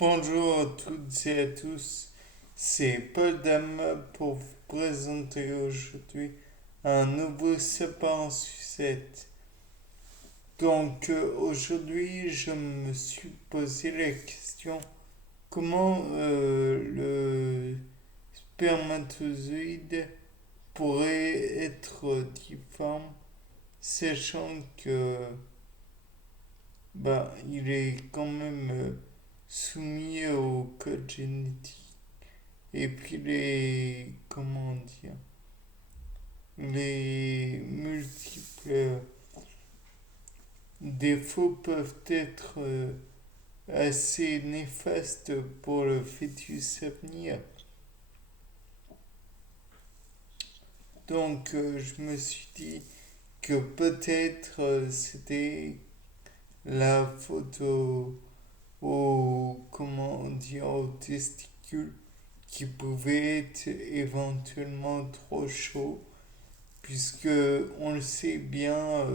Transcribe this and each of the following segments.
Bonjour à toutes et à tous, c'est Paul Dame pour vous présenter aujourd'hui un nouveau sapin en sucette. Aujourd'hui, je me suis posé la question comment le spermatozoïde pourrait être difforme, sachant que il est quand même soumis au code génétique. Et puis comment dire, les multiples défauts peuvent être assez néfastes pour le fœtus à venir. Je me suis dit que peut-être c'était la faute comment dire, aux testicules qui pouvaient être éventuellement trop chauds puisque on le sait bien,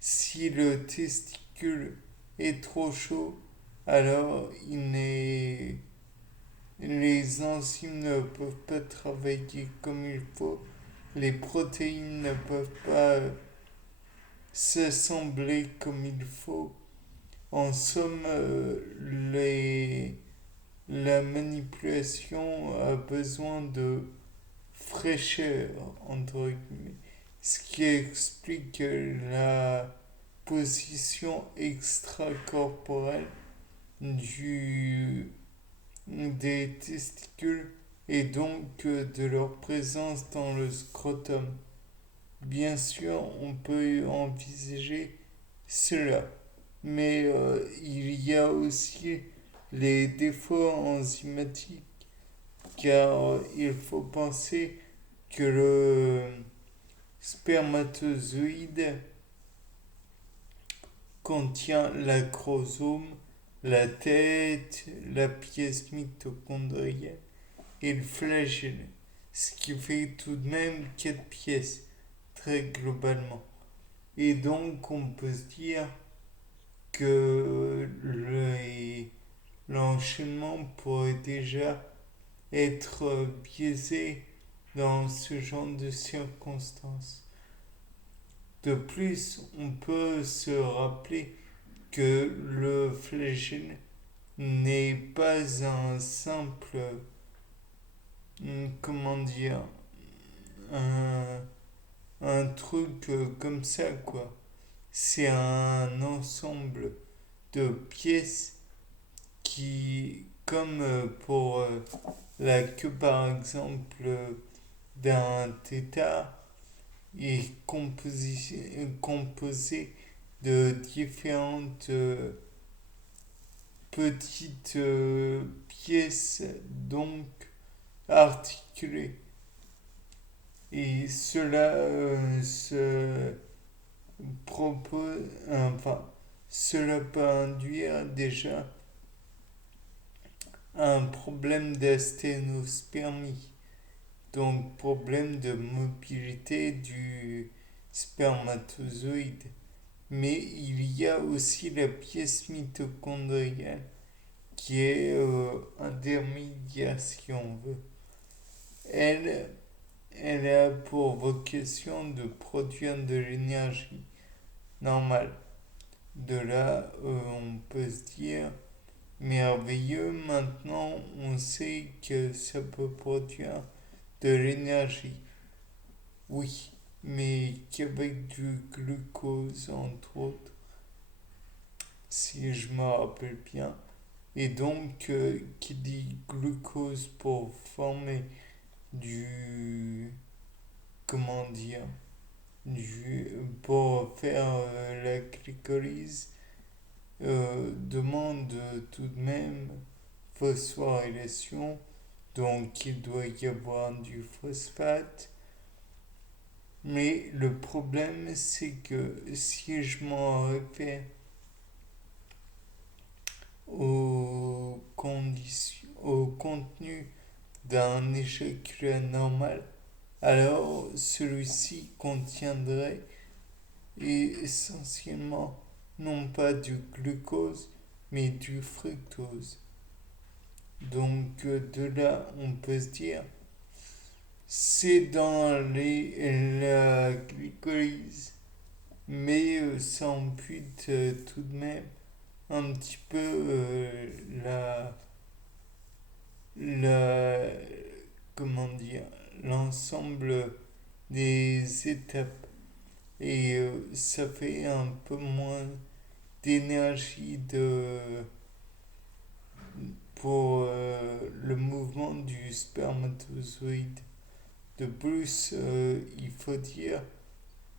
si le testicule est trop chaud, alors les enzymes ne peuvent pas travailler comme il faut, les protéines ne peuvent pas s'assembler comme il faut. En somme, la manipulation a besoin de fraîcheur, entre guillemets. Ce qui explique la position extracorporelle du, des testicules et donc de leur présence dans le scrotum. Bien sûr, on peut envisager cela, mais il y a aussi les défauts enzymatiques car il faut penser que le spermatozoïde contient l'acrosome, la tête, la pièce mitochondrienne et le flagelle, ce qui fait tout de même 4 pièces, très globalement. Et donc on peut se dire que l'enchaînement pourrait déjà être biaisé dans ce genre de circonstances. De plus, on peut se rappeler que le flagelle n'est pas un simple, comment dire, un, un truc comme ça, quoi. C'est un ensemble de pièces qui, comme pour la queue par exemple d'un tétard, est composé de différentes petites pièces donc articulées. Et cela propose, enfin, cela peut induire déjà un problème d'asténospermie, donc problème de mobilité du spermatozoïde. Mais il y a aussi la pièce mitochondriale qui est intermédiaire si on veut. Elle, elle a pour vocation de produire de l'énergie normale. De là, on peut se dire merveilleux, maintenant on sait que ça peut produire de l'énergie. Oui, mais qu'avec du glucose entre autres, si je me rappelle bien. Et donc, qui dit glucose pour former du, comment dire, pour faire la glycolyse, demande tout de même phosphorylation, donc il doit y avoir du phosphate. Mais le problème, c'est que si je m'en réfère au contenu d'un éjaculat normal, alors celui-ci contiendrait essentiellement non pas du glucose, mais du fructose. Donc de là, on peut se dire, c'est dans la glycolyse, mais ça ampute tout de même un petit peu la, la, comment dire, l'ensemble des étapes. Et ça fait un peu moins d'énergie pour le mouvement du spermatozoïde. De plus, il faut dire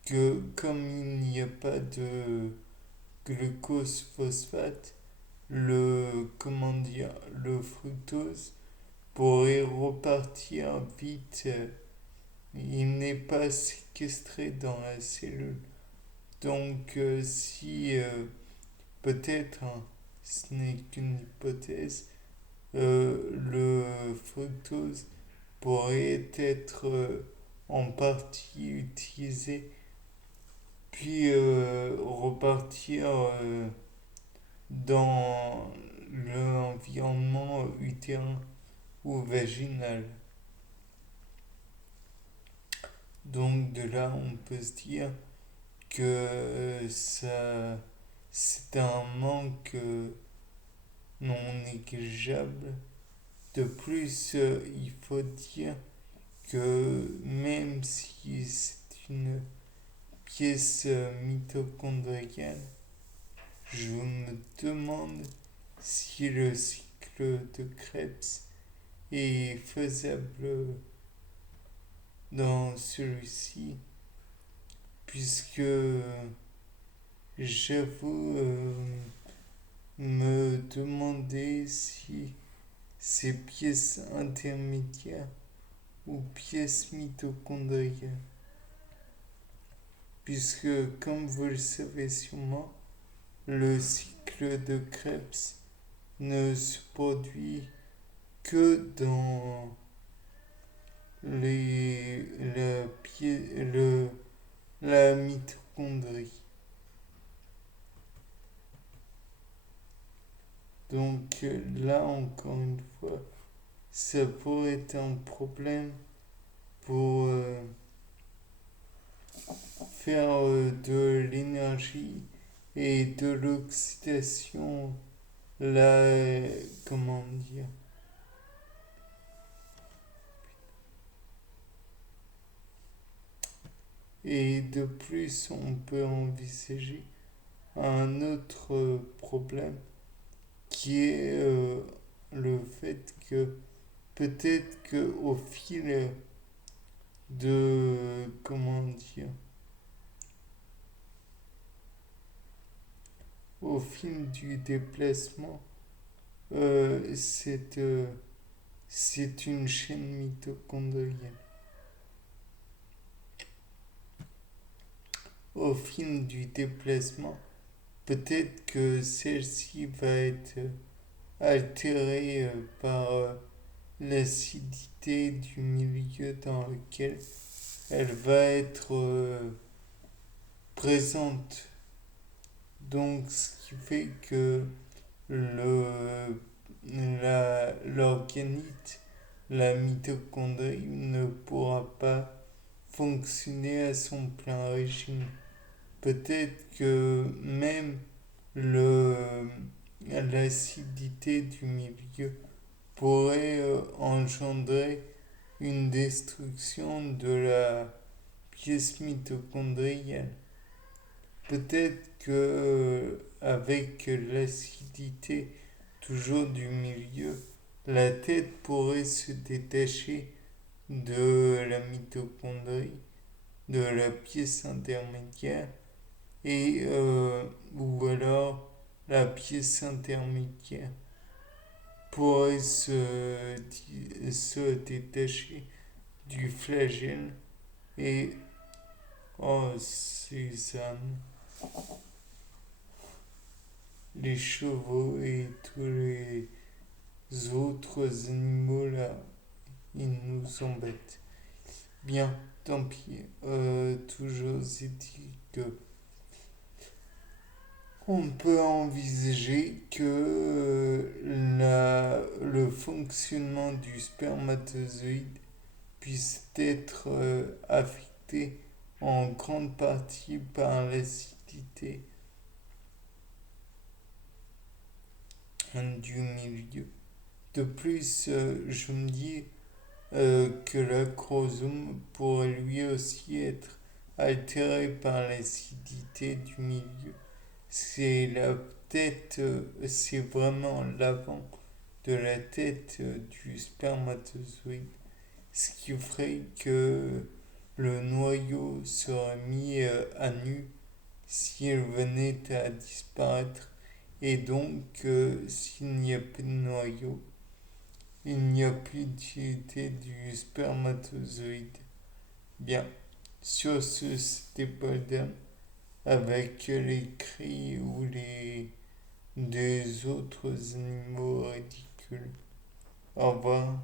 que comme il n'y a pas de glucose phosphate, le fructose pourrait repartir vite. Il n'est pas séquestré dans la cellule. Donc, si peut-être, hein, ce n'est qu'une hypothèse, le fructose pourrait être en partie utilisé, puis repartir dans l'environnement utérin ou vaginal. Donc de là, on peut se dire que c'est un manque non négligeable. De plus, il faut dire que même si c'est une pièce mitochondriale, je me demande si le cycle de Krebs est faisable dans celui-ci, puisque j'avoue me demander si ces pièces intermédiaires ou pièces mitochondriales, puisque comme vous le savez sûrement, le cycle de Krebs ne se produit que dans les, la, la mitochondrie. Donc là, encore une fois, ça pourrait être un problème pour faire de l'énergie et de l'oxydation, là, comment dire, et de plus, on peut envisager un autre problème qui est le fait que peut-être que au fil de, comment dire, au fil du déplacement, euh, c'est euh, c'est une chaîne mitochondrienne. Au fil du déplacement, peut-être que celle-ci va être altérée par l'acidité du milieu dans lequel elle va être présente. Donc, ce qui fait que l'organite, la mitochondrie, ne pourra pas fonctionner à son plein régime. Peut-être que même le, l'acidité du milieu pourrait engendrer une destruction de la pièce mitochondrienne. Peut-être que avec l'acidité toujours du milieu, la tête pourrait se détacher de la mitochondrie, de la pièce intermédiaire, et ou alors la pièce intermédiaire pourrait se détacher du flagelle et oh c'est ça, les chevaux et tous les autres animaux là, ils nous embêtent. Bien, tant pis. Toujours est-il que on peut envisager que le fonctionnement du spermatozoïde puisse être affecté en grande partie par l'acidité du milieu. De plus, je me dis que l'acrosome pourrait lui aussi être altéré par l'acidité du milieu. C'est la tête, c'est vraiment l'avant de la tête du spermatozoïde, ce qui ferait que le noyau serait mis à nu s'il venait à disparaître. Et donc, s'il n'y a plus de noyau, il n'y a plus d'utilité du spermatozoïde. Bien, sur ce, c'était Bolden avec les cris ou les des autres animaux ridicules. Au revoir.